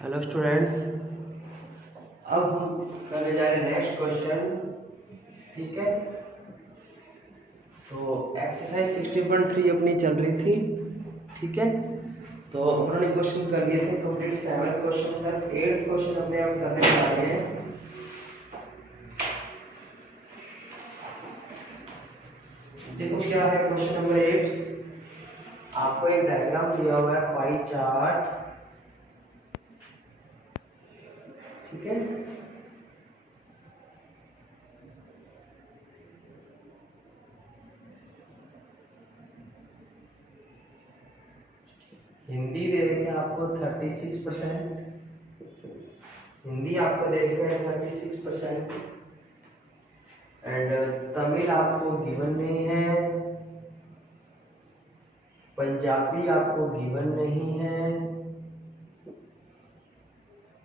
Hello students, अब हम करने जा रहे हैं नेक्स्ट क्वेश्चन। ठीक है, तो एक्सरसाइज 60.3 अपनी चल रही थी। ठीक है, तो उन्होंने क्वेश्चन कर लिए थे कंप्लीट 7 क्वेश्चन तक। 8 क्वेश्चन अपने आप करने जा रहे हैं। देखो क्या है क्वेश्चन नंबर 8। आपको एक डायग्राम दिया हुआ है, पाई चार्ट। ठीक है, हिंदी दे रखे हैं आपको 36%। हिंदी आपको दे रखे हैं 36% एंड तमिल आपको गिवन नहीं है, पंजाबी आपको गिवन नहीं है,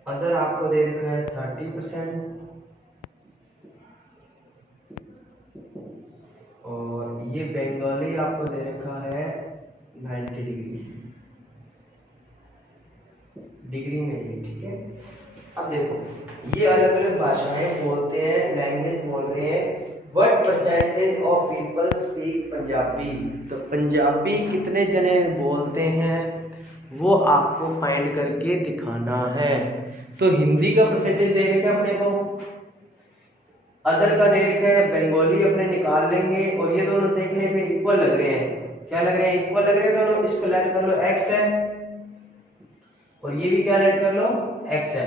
अदर आपको दे रखा है 30% और ये बंगाली आपको दे रखा है 90 डिग्री में भी। ठीक है, अब देखो ये अलग अलग भाषाएं बोलते हैं, लैंग्वेज बोल रहे हैं। What percentage of people speak Punjabi, तो पंजाबी कितने जने बोलते हैं वो आपको फाइंड करके दिखाना है। तो हिंदी का परसेंटेज दे रखा है अपने को, अदर का दे रखा है, बंगाली अपने निकाल लेंगे और ये दोनों देखने पे इक्वल लग रहे हैं। क्या लग रहे हैं? इक्वल लग रहे हैं दोनों। इसको लेट कर लो x है और ये भी क्या लेट कर लो x है।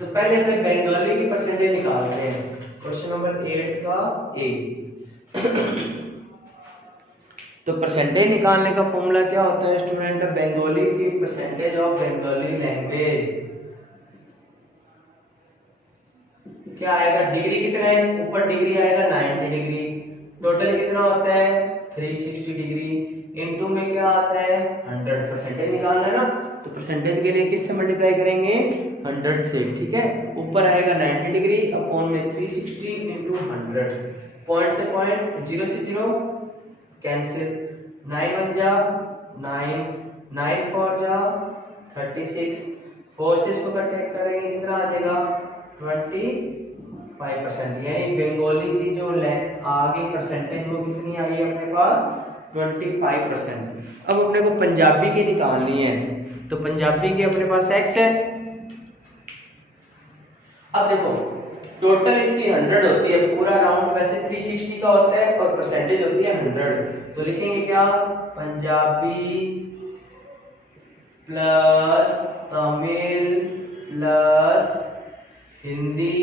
तो पहले अपने बंगाली की परसेंटेज निकालते हैं। क्वेश्चन नंबर 8 का ए। तो परसेंटेज निकालने का फॉर्मूला क्या होता है स्टूडेंट? बंगाली की परसेंटेज ऑफ बंगाली लैंग्वेज क्या आएगा? डिग्री कितना है? ऊपर डिग्री आएगा 90 डिग्री। टोटल कितना होता है? 360 डिग्री। इनटू में क्या आता है? 100। परसेंटेज निकालना है ना, तो परसेंटेज के लिए किससे मल्टीप्लाई करेंगे? 100 से। ठीक है, ऊपर आएगा 90 डिग्री अपॉन में 360 इंटू 100। पॉइंट से पॉइंट, 0 से 0 कैंसिल। 9 1 जा 9, 9 4 जा 36। 4 से इसको कट करेंगे कितना आ जाएगा? 25%। यानी बंगाली की जो आगे परसेंटेज वो कितनी आई है अपने पास? 25%। अब अपने को पंजाबी की निकालनी है, तो पंजाबी की अपने पास x है। अब देखो टोटल इसकी 100 होती है, पूरा राउंड वैसे 360 का होता है और परसेंटेज होती है 100। तो लिखेंगे क्या? Punjabi plus Tamil plus Hindi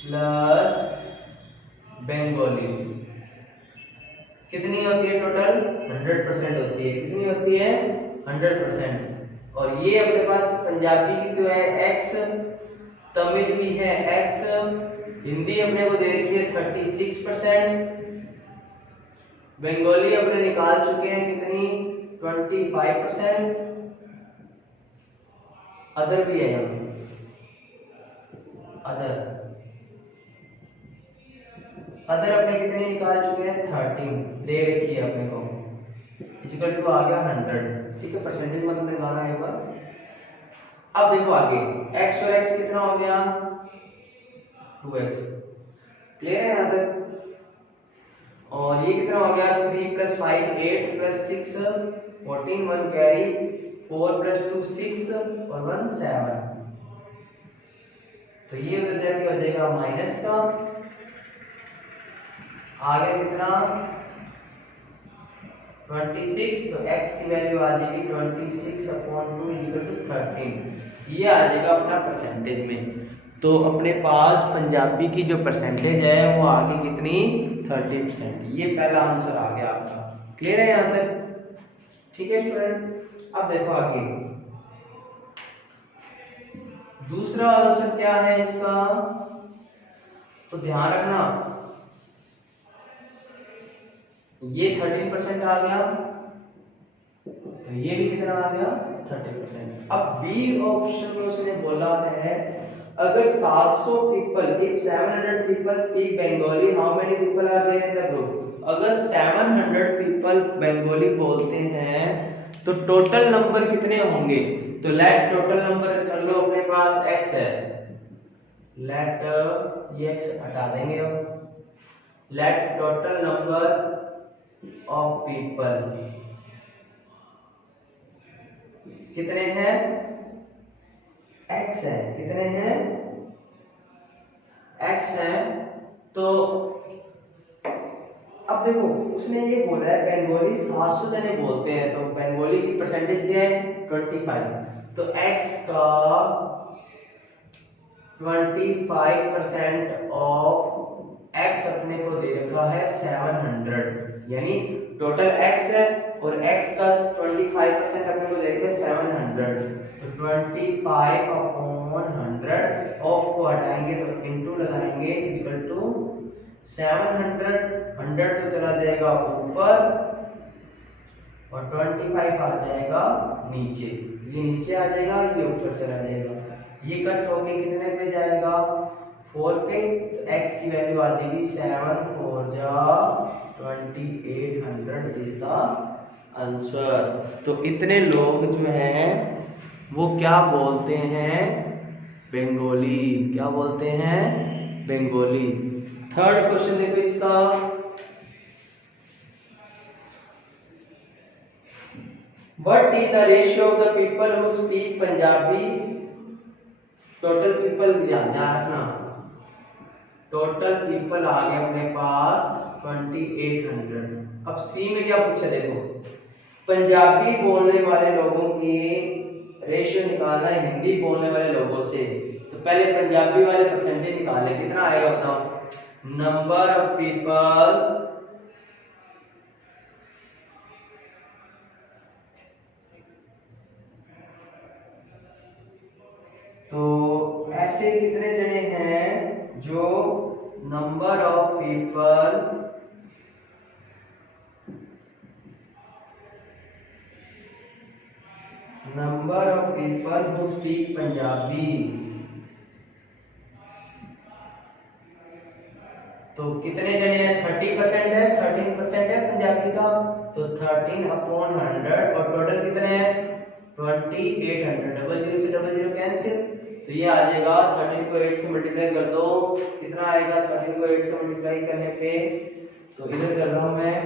plus Bengali कितनी होती है टोटल? 100% होती है। कितनी होती है? 100%। और ये अपने पास पंजाबी की तो है x, तमिल भी है x, हिंदी अपने को दे रखी है 36%, बंगाली अपने निकाल चुके हैं कितनी? 25%, अदर भी है यहाँ। अदर अपने कितने निकाल चुके हैं? 13 दे रखी है अपने को। इक्वल टू आ गया 100। ठीक है, परसेंटेज मतलब लगाना है एक बार। अब देखो आगे x और x कितना हो गया? 2x। क्लियर है यहाँ तक? और ये कितना हो गया? 3 + 5 8 + 6 14, 1 कैरी, 4 + 2 6 और 1 7। तो ये उधर जाके हो जाएगा माइनस का। आगे कितना? 26। तो x की वैल्यू आ जाएगी 26/2 = 13। ये आ जाएगा अपना परसेंटेज में। तो अपने पास पंजाबी की जो परसेंटेज है वो आ गई कितनी? 30%। ये पहला आंसर आ गया आपका। क्लियर है यहाँ तक? ठीक है स्टूडेंट, अब देखो आगे दूसरा आंसर क्या है इसका, तो ध्यान रखना ये 13% आ गया, तो ये भी कितना आ गया? 30%। अब बी ऑप्शन में उसने बोला है अगर 700 people, if 700 people speak Bengali, how many people are there in the group. अगर 700 पीपल बंगाली बोलते हैं तो टोटल नंबर कितने होंगे? तो लेट टोटल नंबर कर लो अपने पास x है, लेट ये x हटा देंगे अब, let total number of people कितने हैं, x है, कितने हैं, x है। तो अब देखो उसने ये बोला है बंगाली 700 जने बोलते हैं, तो बंगाली की परसेंटेज क्या है 25, तो x का 25% ऑफ x अपने को दे रखा है 700, यानी टोटल x है और x का 25% अपने को दे रखा है 700, तो 25 अपॉन 100 ऑफ को हटाएंगे तो इनटू लगाएंगे इक्वल टू 700, 100 तो चला जाएगा ऊपर और 25 आ जाएगा नीचे, ये नीचे आ जाएगा, ये ऊपर चला जाएगा, ये कट होके कितने पे जाएगा 4 पे, तो x की वैल्यू आ जाएगी 7 4 जा 2800 इज द आंसर। तो इतने लोग जो हैं वो क्या बोलते हैं बंगाली, क्या बोलते हैं बंगाली। थर्ड क्वेश्चन देखो इसका, what is the ratio of the people who speak Punjabi, total people ध्यान रखना, टोटल पीपल आ गए अपने पास 2800। अब सी में क्या पूछा देखो, पंजाबी बोलने वाले लोगों की रेशियो निकालना है हिंदी बोलने वाले लोगों से, तो पहले पंजाबी वाले परसेंटेज निकाल ले, कितना आएगा बताओ, नंबर ऑफ पीपल तो ऐसे कितने जने हैं जो number of people who speak Punjabi, तो कितने जने हैं 30% है, 13% है पंजाबी का, तो 13 अपॉन 100 और टोटल कितने हैं 2800, डबल जीरो से डबल जीरो कैंसिल, तो ये आ जाएगा 13 को 8 से मल्टीप्लाई कर दो, कितना आएगा 13 को 8 से मल्टीप्लाई करने पे, तो इधर कर रहा हूं मैं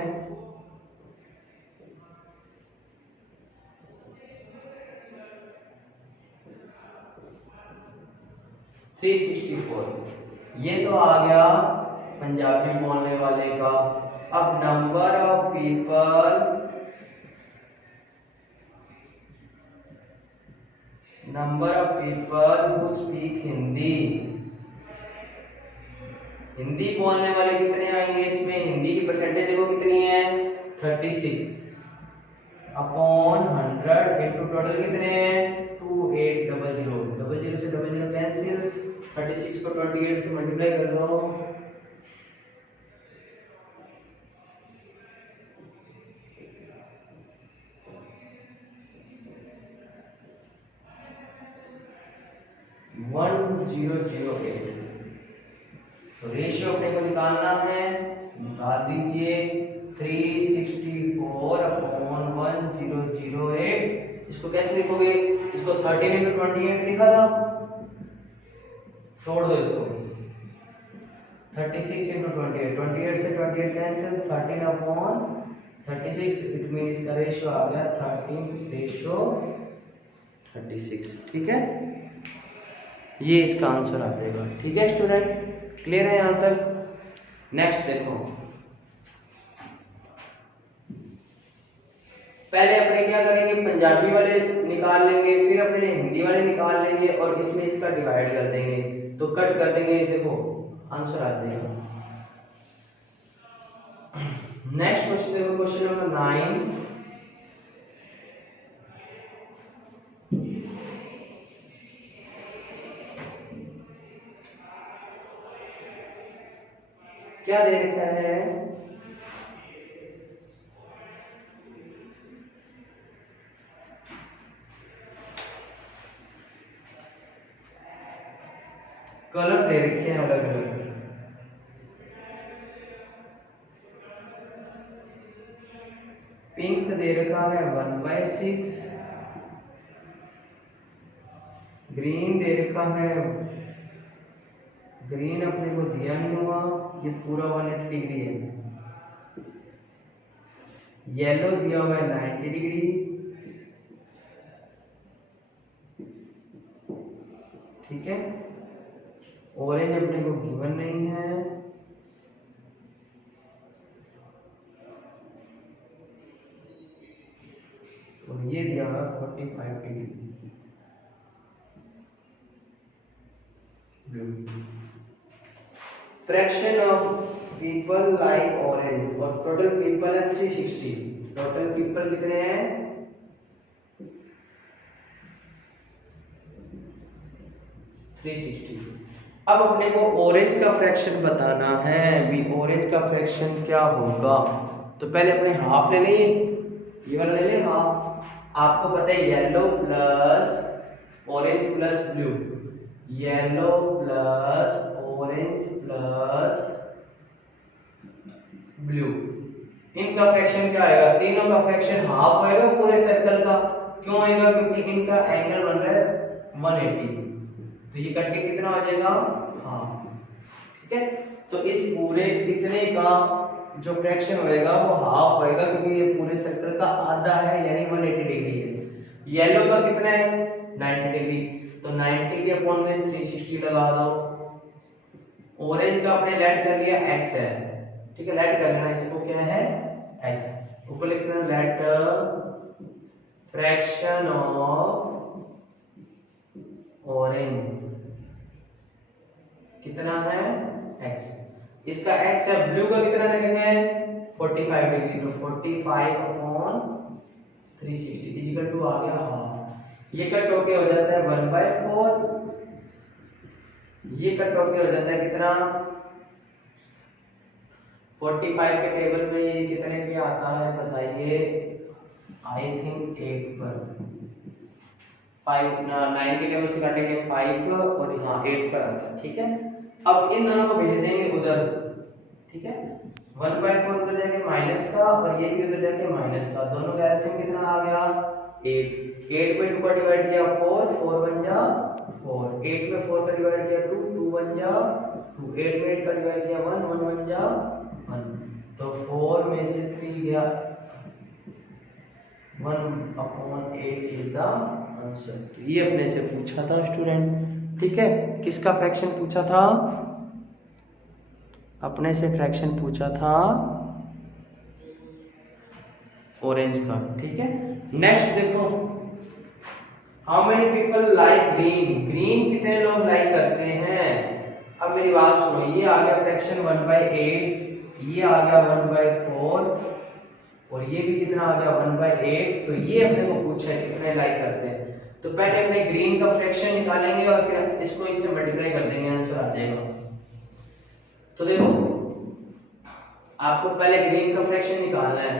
364, ये तो आ गया पंजाबी बोलने वाले का। अब number of people who speak Hindi, Hindi बोलने वाले कितने आएंगे इसमें, हिंदी की परसेंटेज देखो कितनी है 36 अपॉन 100 इनटू टोटल कितने हैं 2800, डबल जीरो से डबल जीरो कैंसिल, 36 को 28 से मल्टीप्लाई कर दो, वन 1008, तो रेशियो अपने को निकालना है, निकाल दीजिए 364 अपॉन 1008, इसको कैसे लिखोगे, इसको 13 into 28 लिखा था, तोड़ दो इसको, 36 into 28, 28 से 28 कैंसिल, 13 अपॉन 36, इट मीन इसका रेशियो आ गया 13:36, ठीक है, ये इसका आंसर आ जाएगा। ठीक है स्टूडेंट, क्लियर है यहां तक। नेक्स्ट देखो, पहले अपने क्या करेंगे पंजाबी वाले निकाल लेंगे, फिर अपने हिंदी वाले निकाल लेंगे और इसमें इसका डिवाइड कर देंगे, तो कट कर देंगे, देखो आंसर आ जाएगा। नेक्स्ट क्वेश्चन देखो, क्वेश्चन नंबर 9, क्या दे रखा है, कलर दे रखे हैं अलग अलग, पिंक दे रखा है 1/6, ग्रीन दे रखा है, ग्रीन अपने को दिया नहीं हुआ, ये पूरा 180 डिग्री है। येलो दिया हुआ है 90 डिग्री, ठीक है। ऑरेंज अपने को गिवन नहीं है, और ये दिया हुआ 45 degree blue. Fraction of people like orange, और टोटल पीपल है 360। टोटल पीपल कितने हैं? 360। अब अपने को ऑरेंज का फ्रैक्शन बताना है भी, ऑरेंज का फ्रैक्शन क्या होगा। तो पहले अपने हाफ ले लेंगे, ये वाला ले लें हाफ। आपको पता है yellow plus orange plus blue, yellow plus orange plus blue, इनका फ्रैक्शन क्या आएगा? तीनों का फ्रैक्शन हाफ आएगा पूरे सर्कल का। क्यों आएगा? क्योंकि इनका एंगल बन रहा है 180, तो ये कट के कितना आ जाएगा? हाफ, ठीक है। तो इस पूरे इतने का जो फ्रैक्शन होएगा वो हाफ होएगा, क्योंकि ये पूरे सर्कल का आधा है, यानी 180 डिग्री है। येलो का कितना है? 90 डिग्री, तो 90 के अपॉन में 360 लगा दो। ऑरेंज का आपने लेट कर लिया x है, ठीक है, लेट कर लेना इसको, क्या है x। ऊपर लिख देना लेट फ्रैक्शन ऑफ ऑरेंज कितना है? x। इसका x है, ब्लू का कितना देंगे? 45 डिग्री, तो 45 अपॉन 360 इक्वल टू आ गया हाफ। ये कट होके हो जाता है 1/4, ये कट होके हो जाता है कितना? 45 के टेबल में ये कितने पे आता है बताइए? आई थिंक 8 पर। 9 के टेबल से काटेंगे 5 और यहाँ 8 पर आता है, ठीक है। अब इन दोनों को भेज देंगे उधर, ठीक है। 1/4 उधर जाएंगे माइनस का, और ये भी उधर जाके माइनस का, दोनों का एलसीएम कितना आ गया? 8। 8 पे 2 का डिवाइड किया 4, 4 1 जा 4, 8 में 4 का डिवाइड किया 2, 2 1 जा 2, 8 में 8 का डिवाइड किया 1, 1 1 जा 1, तो 4 में से 3 गया, 1/8 इज द आंसर। ये अपने से पूछा था स्टूडेंट, ठीक है। किसका फ्रैक्शन पूछा था? अपने से फ्रैक्शन पूछा था ऑरेंज का, ठीक है। नेक्स्ट देखो, how many people like green, green कितने लोग लाइक करते हैं? अब मेरी बात सुनो, ये आ गया फ्रैक्शन 1/8, ये आ गया 1/4, और ये भी कितना आ गया 1/8, तो ये अपने को पूछा है कितने लाइक करते हैं। तो पहले अपने ग्रीन का फ्रैक्शन निकालेंगे और फिर इसको इससे मल्टीप्लाई कर देंगे, आंसर आ जाएगा। तो देखो, आपको पहले ग्रीन का फ्रैक्शन निकालना है,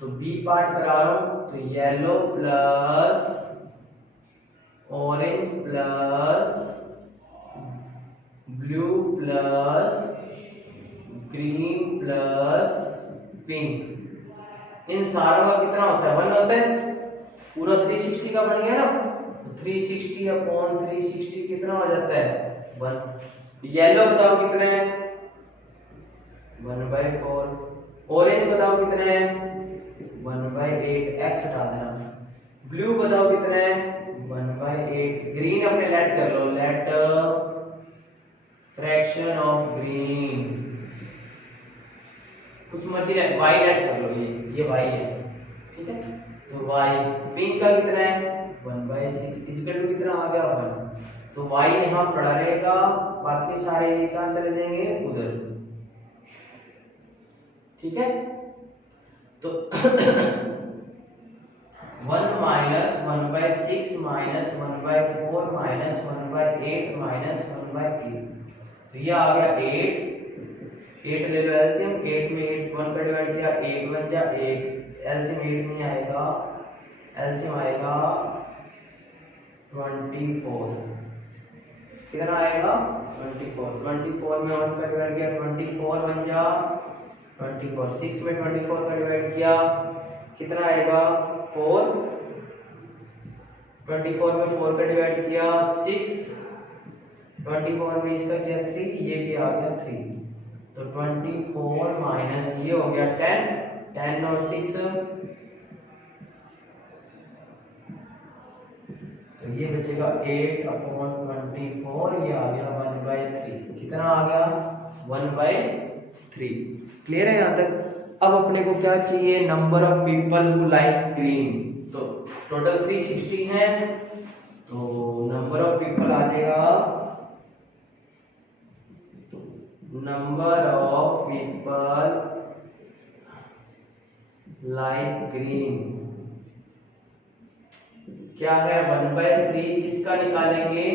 तो बी पार्ट करा रहा हूं, तो yellow plus orange plus blue plus green plus pink, इन सारों का कितना होता है? 1 होता है। पूरा 360 का बन गया ना, तो 360 अपॉन 360 कितना हो जाता है? 1। येलो बताओ कितना है? 1/4। ऑरेंज बताओ कितना है? 1/8, x हटा देना। ब्लू बताओ कितना है? 1/8। ग्रीन अपने लेट कर लो, लेट फ्रैक्शन ऑफ ग्रीन, कुछ मर्जी है, y लेट कर लो, ये y है, ठीक है। तो y, पिंक का कितना है? 1/6 इक्वल टू कितना आ गया? 1। तो y यहाँ पड़ा रहेगा, बाकी सारे ये कहाँ चले जाएंगे? उधर, ठीक है। तो 1 माइनस 1/6 माइनस 1/4 माइनस 1/8 माइनस 1/8, तो ये आ गया 8। 8 ले लो एलसीएम, 8 में 8 1 का डिवाइड किया 8 1 जा 8, एलसीएम 8 नहीं आएगा, एलसीएम आएगा 24। कितना आएगा? 24। 24 में 1 का डिवाइड किया 24 1 जा 24, 6 में 24 का डिवाइड किया कितना आएगा? 4, 24 में 4 का डिवाइड किया 6, 24 में इसका किया 3, ये भी आ गया 3, तो 24 माइनस ये हो गया 10, 10 और 6, तो ये बचेगा 8/24, ये आ गया 1/3, कितना आ गया 1/3। क्लियर है यहाँ तक? अब अपने को क्या चाहिए, number of people who like green, तो टोटल 360 है, तो नंबर ऑफ पीपल आ जाएगा, number of people like green क्या है 1/3, किसका निकालेंगे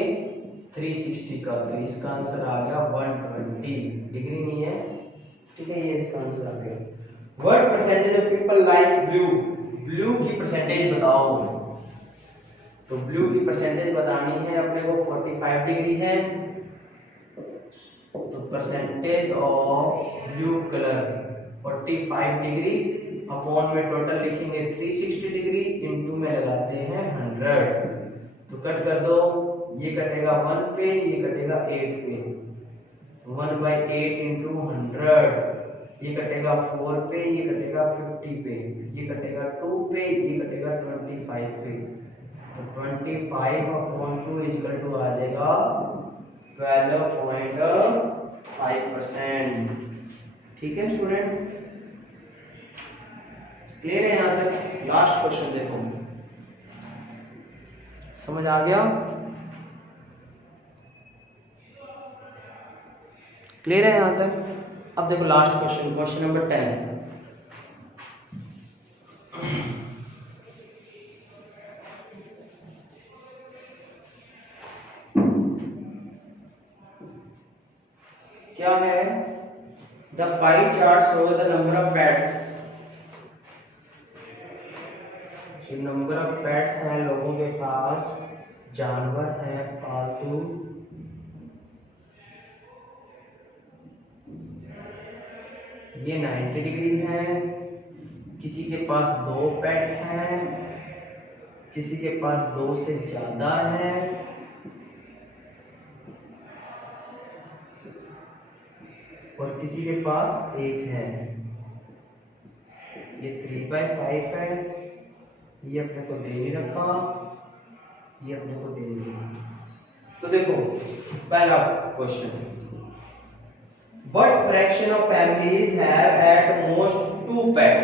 360 का, तो इसका आंसर आ गया 120 डिग्री नहीं है, ठीक है, ये इसका आंसर आ गया। What percentage of people like blue, blue की परसेंटेज बताओ, तो ब्लू की परसेंटेज बतानी है अपने को 45 डिग्री है, तो percentage of blue colour 45 degree upon में टोटल लिखेंगे 360 डिग्री, इनटू में लगाते हैं 100, तो कट कर दो, ये कटेगा 1 पे, ये कटेगा 8 पे, तो 1/8 इंटू 100, ये कटेगा 4 पे, ये कटेगा 50 पे, ये कटेगा 2 पे, ये कटेगा 25 पे, तो 25/2 इक्वल टू आ जाएगा 12.5%। ठीक है स्टूडेंट, क्लियर है यहाँ तक? लास्ट क्वेश्चन देखो, समझ आ गया? क्लियर है यहाँ तक? अब देखो लास्ट क्वेश्चन, क्वेश्चन नंबर 10, क्या है, the pie chart show the number of pets, जो नंबर ऑफ पेट्स हैं लोगों के पास, जानवर हैं पालतू, ये 90 डिग्री है, किसी के पास 2 पेट हैं, किसी के पास 2 से ज्यादा है, और किसी के पास 1 है, ये 3/5 है, ये अपने को दे नहीं रखा, ये अपने को दे नहीं रखा। तो देखो पहला question, what fraction of families have at most 2 pet,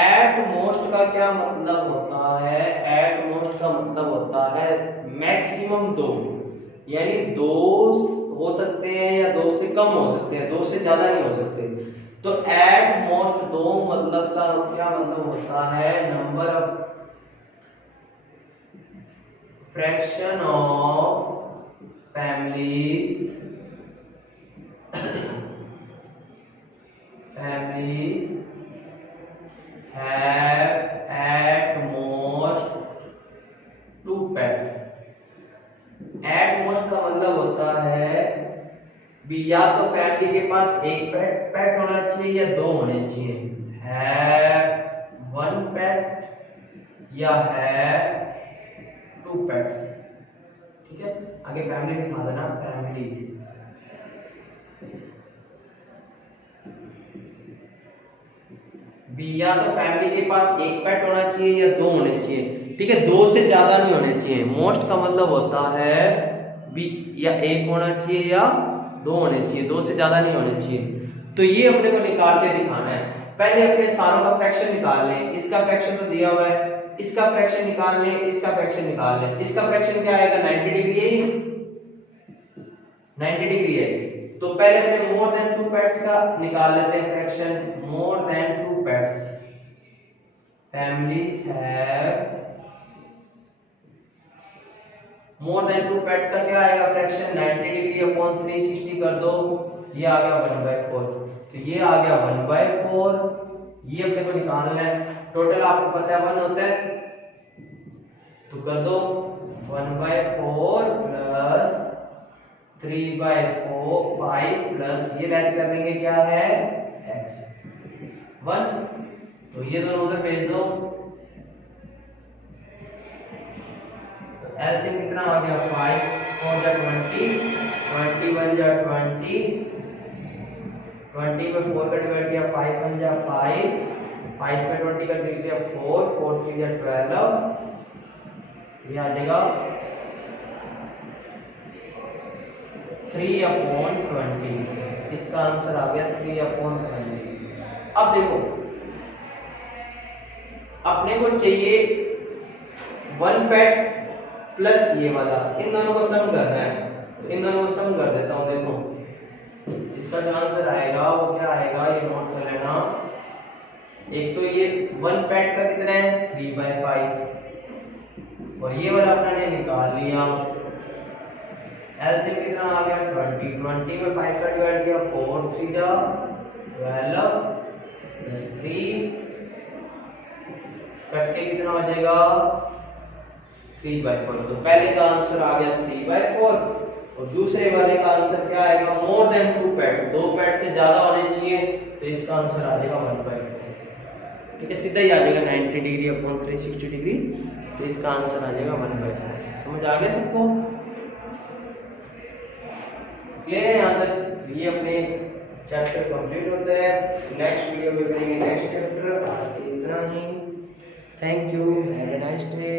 at most का क्या मतलब होता है, एट मोस्ट का मतलब होता है मैक्सिमम 2, यानी 2 हो सकते हैं या 2 से कम हो सकते हैं, 2 से ज्यादा नहीं हो सकते, तो एट मोस्ट 2 मतलब का क्या मतलब होता है, number of fraction of families have at most 2 pet, at most का मतलब होता है भी या तो फैमिली के पास 1 पेट होना चाहिए या 2 होने चाहिए, have 1 pet या have 2 pets, ठीक है, आगे फैमिली दिखा देना, फैमिली या तो फैमिली के पास 1 पेट होना चाहिए या 2 होने चाहिए, ठीक है, 2 से ज्यादा नहीं होने चाहिए, मोस्ट का मतलब होता है भी या 1 होना चाहिए या 2 होने चाहिए, 2 से ज्यादा नहीं होने चाहिए, तो ये अपने को निकाल के दिखाना है। पहले अपने सारों का फ्रैक्शन निकाल लें, इसका फ्रैक्शन तो दिया हुआ है, इसका फ्रैक्शन निकाल लें, इसका फ्रैक्शन निकाल लें, इसका फ्रैक्शन क्या आएगा 90 डिग्री है, 90 डिग्री है, तो पहले अपने मोर देन 2 पेट्स का निकाल लेते हैं fraction, more than 2 pets, families have more than 2 pets का क्या आएगा फ्रैक्शन 90 डिग्री अपॉन 360 कर दो, ये आ गया 1/4, तो ये आ गया 1/4, ये अपने को निकालना है, टोटल आपको पता है 1 होता है, तो कर दो 1/4 प्लस 3/4 5 प्लस ये ऐड कर देंगे क्या है x 1, तो ये दोनों उधर भेज दो, एलसीएम कितना आ गया 5 4 जा 20 21 जा 20 20 में 4 का डिवाइड किया 5 1 जा 5 5 में 20 का डिवाइड किया 4 4 3 जा 12 ये आ जाएगा 3/20 इसका आंसर आ गया 3/20। अब देखो अपने को चाहिए 1 पैट प्लस ये वाला, इन दोनों को सम करना है, तो इन दोनों को सम कर देता हूं। देखो इसका जो आंसर आएगा वो क्या आएगा, ये नोट कर लेना। एक तो ये 1 पैट का कितना है 3/5 और ये वाला अपने ने निकाल लिया। एलसीएम कितना आ गया 20 20 में 5 का डिवाइड किया 4 3 जा 12 प्लस 3 कट के कितना हो जाएगा 3/4। तो पहले का आंसर आ गया 3/4 और दूसरे वाले का आंसर क्या आएगा, मोर देन 2 पैट, 2 पैट से ज्यादा होने चाहिए, तो इसका आंसर आ जाएगा 1/4। ठीक है, सीधा ही आ जाएगा 90 डिग्री अपॉन 360 डिग्री, तो इसका आंसर आ जाएगा 1/4। समझ आ गया सबको? क्लियर है यहाँ तक? ये अपने चैप्टर कंप्लीट होता है। नेक्स्ट वीडियो में करेंगे नेक्स्ट चैप्टर। आज के इतना ही। Thank you, have a nice day.